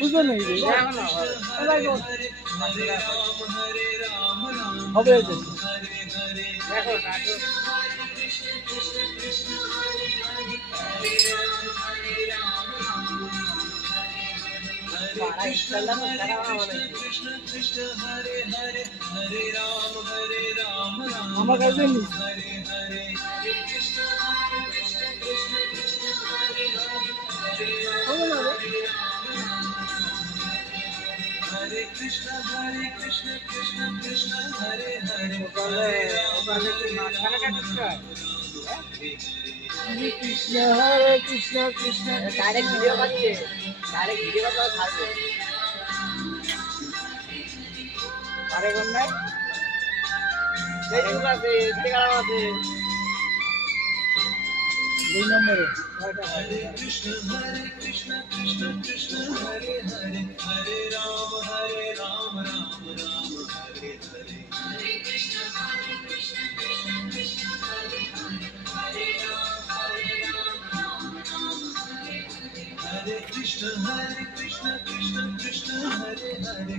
বুঝলেন নাকি হবে আমার কাছে Hare Krishna Krishna Krishna Hare Hare Hare Rama Hare Krishna Krishna direct video করছে ডাইরেক্ট ভিডিও করতে থাকবে আরে কোন নাই ফেসবুক আছে ইনস্টাগ্রাম আছে 2 নম্বরে Hare Krishna Krishna Krishna Hare Hare Hare Rama Rama Rama Hare Hare Hare Krishna Krishna Krishna Hare Hare Hare Rama Rama Hare Hare Hare Krishna Krishna Krishna Hare Hare